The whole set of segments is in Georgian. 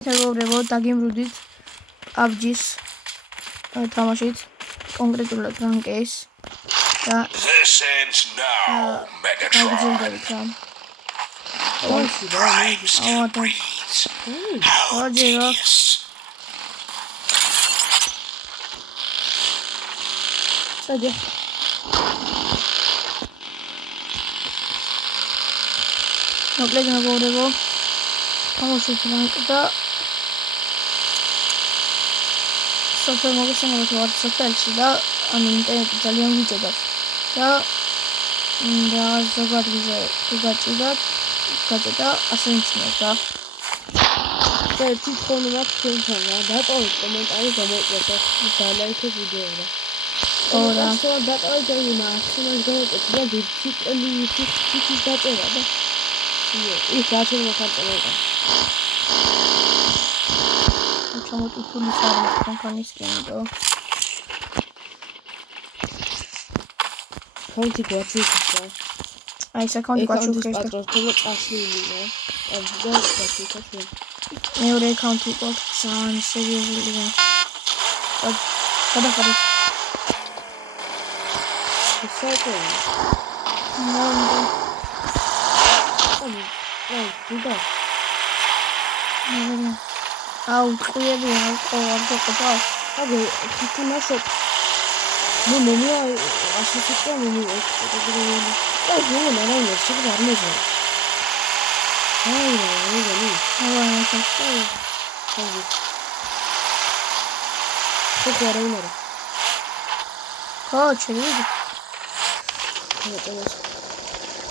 მეგობრებო, დაგიმრუდით PUBG-ს თამაშით, კონკრეტულად რანკის და გავგრძელდებით რა. Roger. Sadio. მოკლედ მეგობრებო, თამაშით რანკ და სოფელ მოგესალმებით ვარ სოფელში და ანუ ინტერნეტი ძალიან ვიჭედავს და ზოგადად თუ გაჭედა ასე ნიშნავს რა. და ერთი თხოვნა მაქვს თქვენთან რა, დატოვეთ კომენტარი გამოიკვეთეთ და ლაიქეთ ვიდეო. ora დატოვეთ იგი მაქსიმალს გამოიკვეთეთ და ვიდეოს დაწერა და ის გაჩერება ხარწება იყო. ჩამოტვირთული საერთოდ კომპანიისკენ და კონტი გვაჩუქა. აი საკონტი გვაჩუქა პატრონს წასვლილი რა. და წასვლილი. მეორე აკაუნტი გვაქვს ძალიან სერიოზული რა. გადახარეთ. ისეთო. დიდა. აუ ტყუები არ გყოფა. აგე თამაშობ. მომია ასე თქვა მომია. აი მომია რა შეიძლება არ მეძო. აი ჩასწავლე. ხო რა უნდა. კოჩი.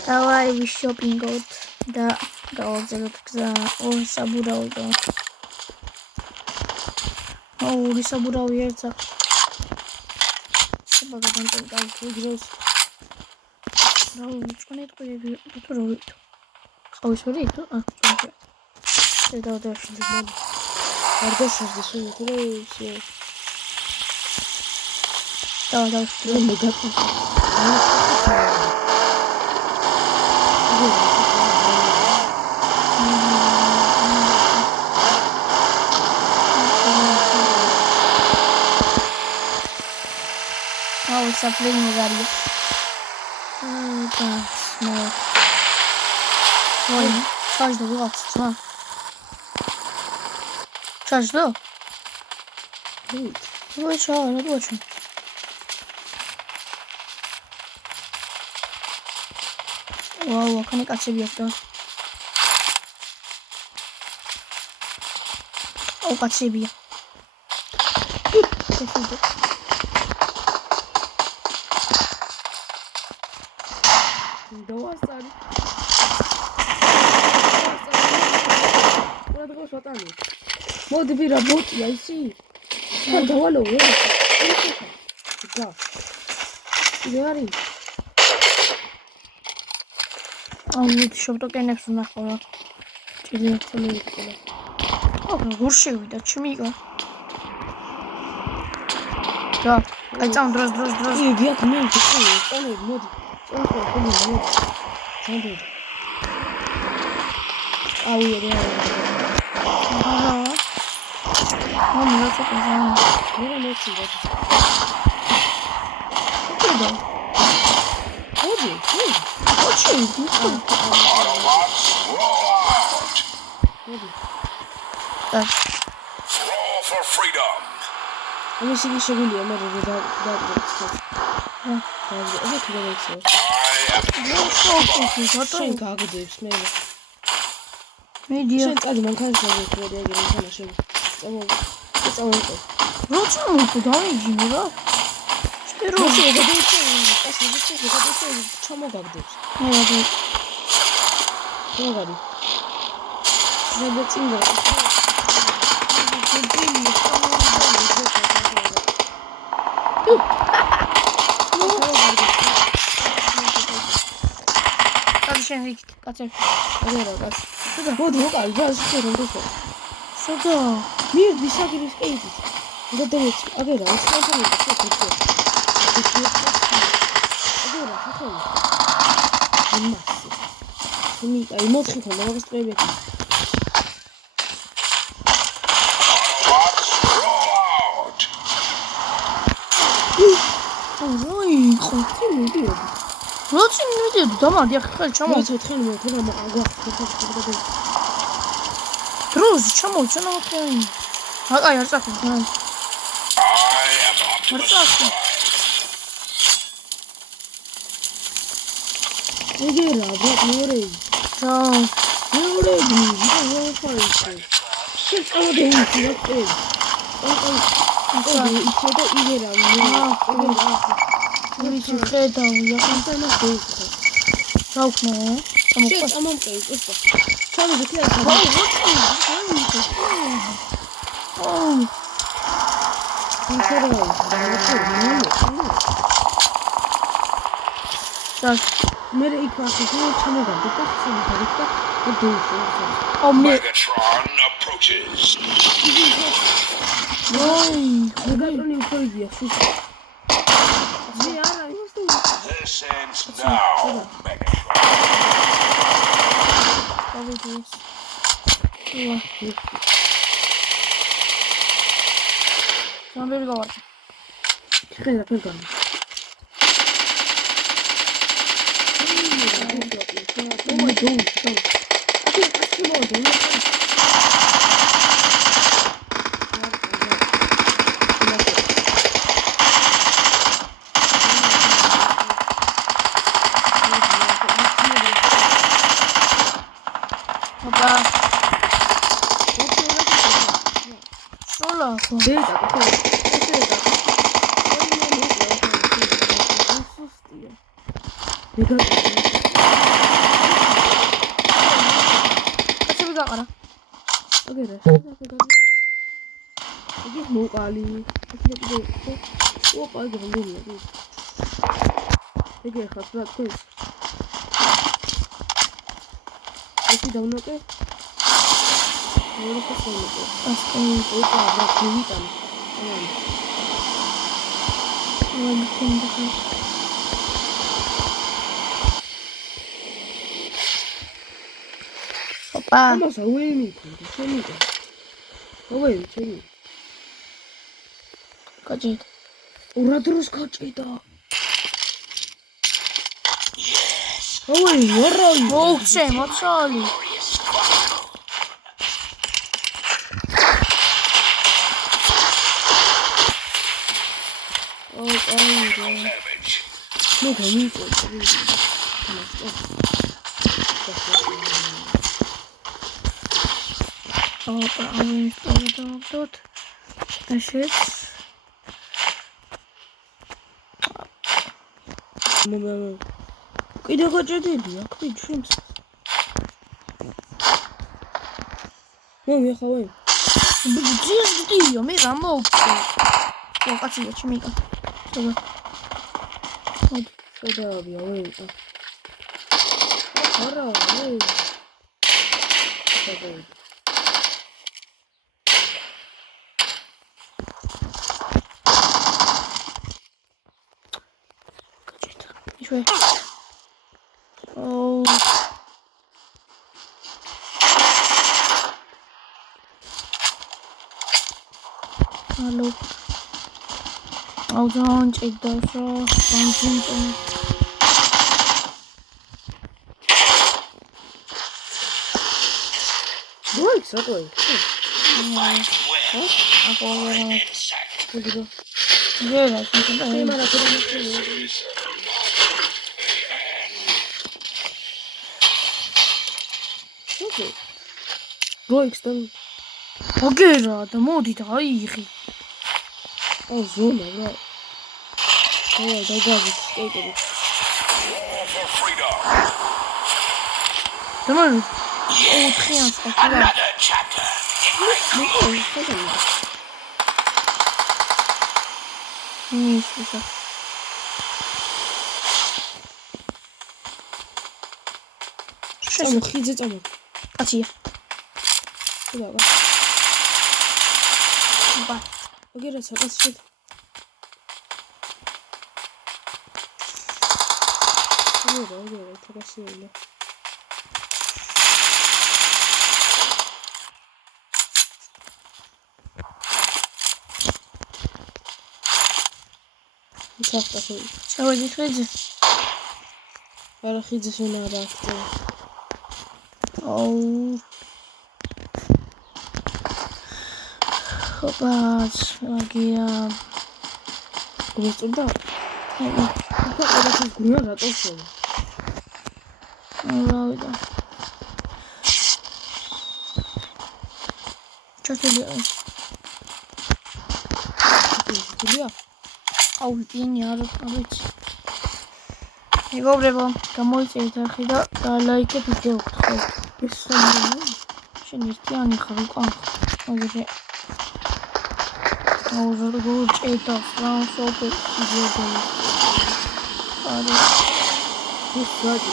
დავაი ვიშოპინგოთ და გავაგზავნოთ გზა ორი საბურავი. ორი საბურავი ერთა. მაგადანტენ გავიგროს. რა უჩქნეთ ყიები თუ რო ვიტო. ყავის ვერი თუ ახლა. და დავდაშდი მან. არ გასაგდი შეიძლება რა ისე. დავდაშდი მეგატო. Sapling magari. No. Ой, charge the watch, huh? Charge the. Wait, charge, not watching. Wow, can I catch a bit though? Oh, catch a bit. დავასწარი. რა დღეს ვატანი? მოდი ბირა ბოტია ისი. თან დავალო რა. და. იგი არის. აუ შობტოკენებს ვნახო რა. ჭილი ხოლმე იყო. როგორ შევიდა ჩმიგა. და, აი წამ დროს. იგი აქ მე წამე მოდი. Au ieri. Non mi lo so cosa. Non lo so. Cosa? Oggi. For freedom. Come si dice quindi a me da შენ გაგდებს მე მედია შენ წადი მანქანაზე ვერია გერენა შენ წამოვიდე როცა დავიჯინე რა შტერო შეგადეჩე ჩამოგაგდებს მე რა როგორი ზებეცინდა შენ იქით კაცები არა რა სუდა მოდი ვიყავი და შენ როგორ სუდა მირ ვისაგირის კეითი და დეც აგერა უცხოელი შეკეთე აგერა ხახელი იმასი იმი აი მოთხი ხომ მაგას წვევეთი როცა მიდიოდი. როცა მიდიოდი, დამარდი ახლა ხელი ჩამო. როცა მე თქო მაგა. დროზე ჩამოვიდა ნახე. აი არ წახი. არ წახი. ეგერა, მეორე. რა. მეორე ვიფაიში. შეწავდე ისე. აი, ისე და იგერა. ვიცი ხედავი, ახლა და გეიქო. რა ვქნა? ამომყევი, ესა. ჩავი გიქნა. მე იქ ვახი ჩამოგავდი და შემოგავდი და დოუშო. Megatron approaches. Ой, Megatron უფრო იგია სუსტი. მე არა, იმასთან. This ends now, Megatron. დავიდეს. სამბები გავარდა. ხედა ფერგანი. ой, дождь. Vamos a Wilmy, Качает. Ура, дружка, чей-то. Ой, ура! Ух ты, мацали. Ой, ой, ну, конечно. Тут значит კიდე გაჭედილია, კვი ჩვენს. მოვიხავე. ბიძიას გდიო, მე რა მოვწე. ვაკაცია ჩემიკა. შობა. შედავია, ვეიკა. არა, ვეი. შედავია. Ой. Оу. Алло. Аузон чиддошо, бензин. Ой, сакой. Ахоя. Кудо. Гера, куда? Роикстон. Агера, да моди да аიხი. ზონა რა. ой, დაგავით, შეკეთე. დამან 4-იან სხვა. მისისა. შემოხიძე წამო. კაცია. Куда? Ба. Აგერაც აკაცშეთ. აგერა, თქასიელა. ჩახტახი. შევედით ხიძე. არა ხიძე შენა რა აქ. აუ. ხობაც, აგია. გულწრდა? ახლა ყველაფერს გუნა რატო ხომ? რა ვიდა. ჩათვლია. გულია? აუ, პინი არ ვიცი. მეგობრებო, გამოიწერეთ არხი და ლაიქეთ ვიდეო გთხოვთ. ეს სამია? შენ ერთიანი ხარ უკან ხარ. აგერე. აუ, როგორ ჭედა ფრანსოპე ვიდეო. არა. ეს საჭი,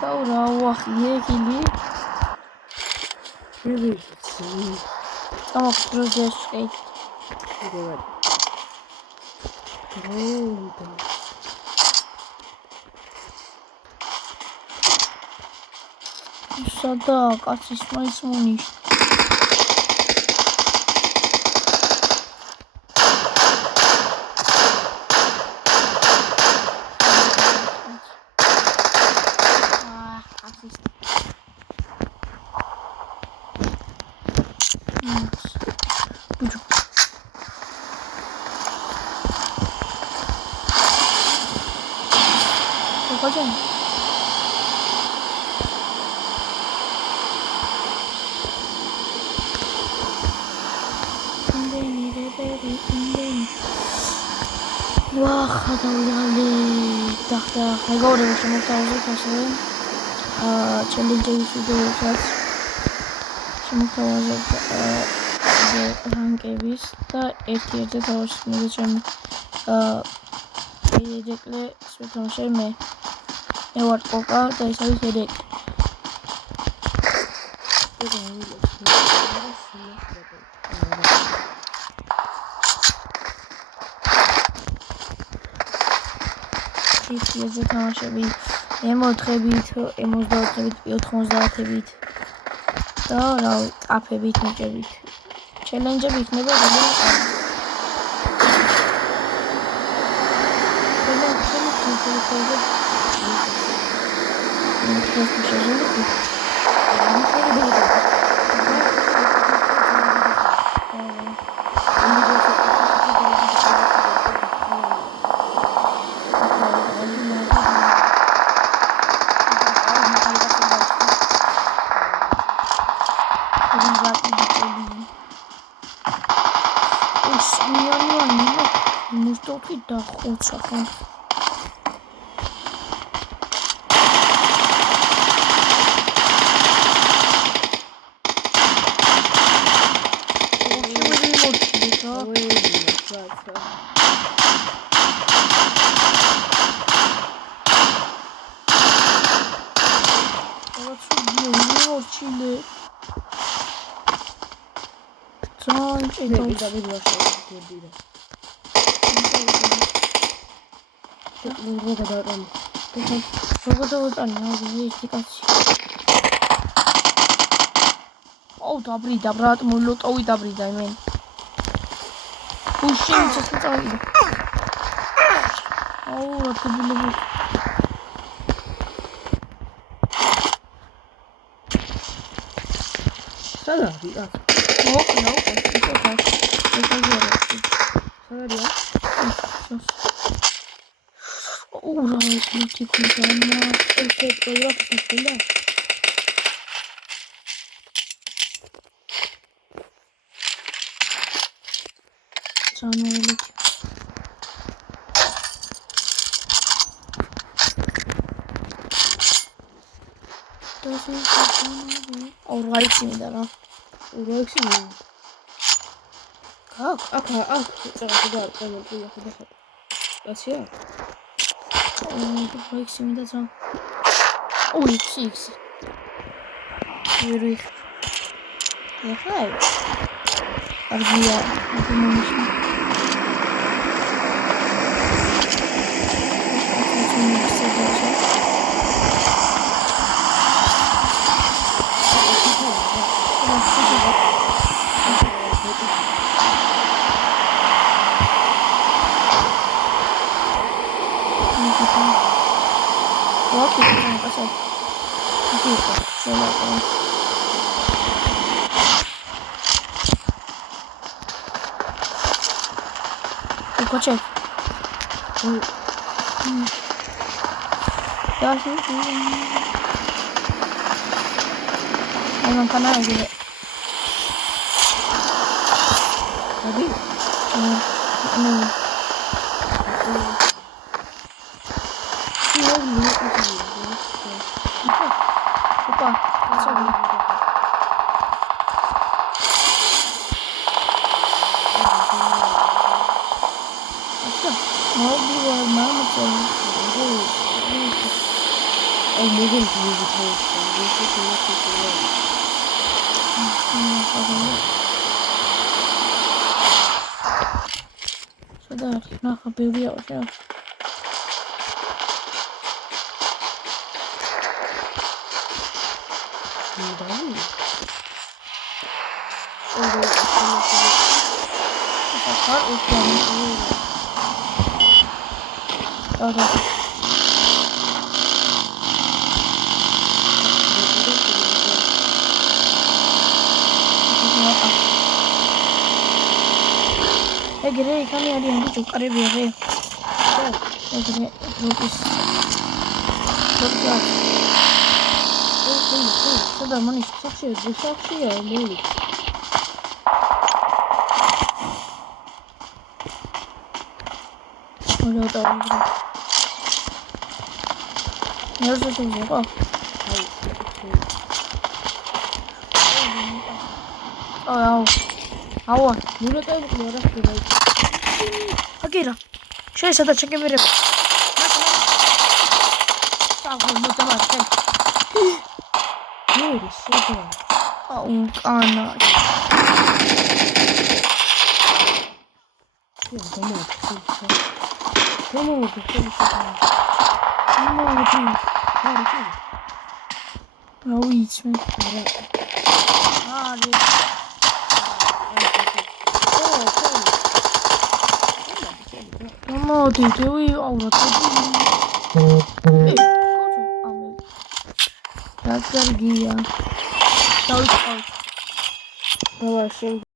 Saura وخیه کلی اما روزش خیلی სადა კაცის მაინც მონიშ Hocam. Wah, khadawali. Takhta. Mегоბრებო, შემოგთავაზეთ ასევე ჩელენჯების ვიდეოსაც. შემოგთავაზეთ რანკების და ერთ-ერთი თავისუფლად ჩემი ერეკლე სვეტონშე მე ვარ კოკა და ეს არის ერეკლე. ეს თამაშები M4-ებით, M24-ებით, 90-ებით და რა აფებით, ნიკებით. ჩელენჯები იქნება ძალიან კარგი. და ხოცა ხო დაბრიდა ბრატ მოლოტოვი დაბრიდა იმენ უშენ წავიდა აუ რა თბილები სადა ვიყა მოკნო ისე სადია ურა ეს მითიკუზანა ესე პროგრამი ხდება Жануэлик. Урайчимда რა. Урайчიმი. Как? აქ. წაღდა კომენტი ახლა. კაცია? X mi da tam. O X. Yürü. Yakay. Argiya. Yapamamış mı? Saçını yükselteceğim. Okey, tamam, kaçalım. Okey, şöyle yapalım. Kaçak. Ya şimdi. Hemen kanala gibi. Hadi. Ne? Opa, kaçalım. Ne oldu ya? Ne yapacağım? Ne gün bir Sudah, nah kebeli ya. Sakar ujian. Oke. Gede kami ada yang lucu, ada biaya. Gede rupis. Rupis. Sudah manis, saksi ya, ini. Udah tahu. Harus tuh apa? Oh, awa. Bunu da olarak görüyoruz. Akira. Şey sada çekebilirim. Sağ ol muhtemelen. Ne olur şurada. Ana. Ya tamam. Tamam oldu. Tamam oldu. Harika. Ya içme. Hadi. Ama dedi o avratı. Ya gel ya. Tahu. Tamam şimdi.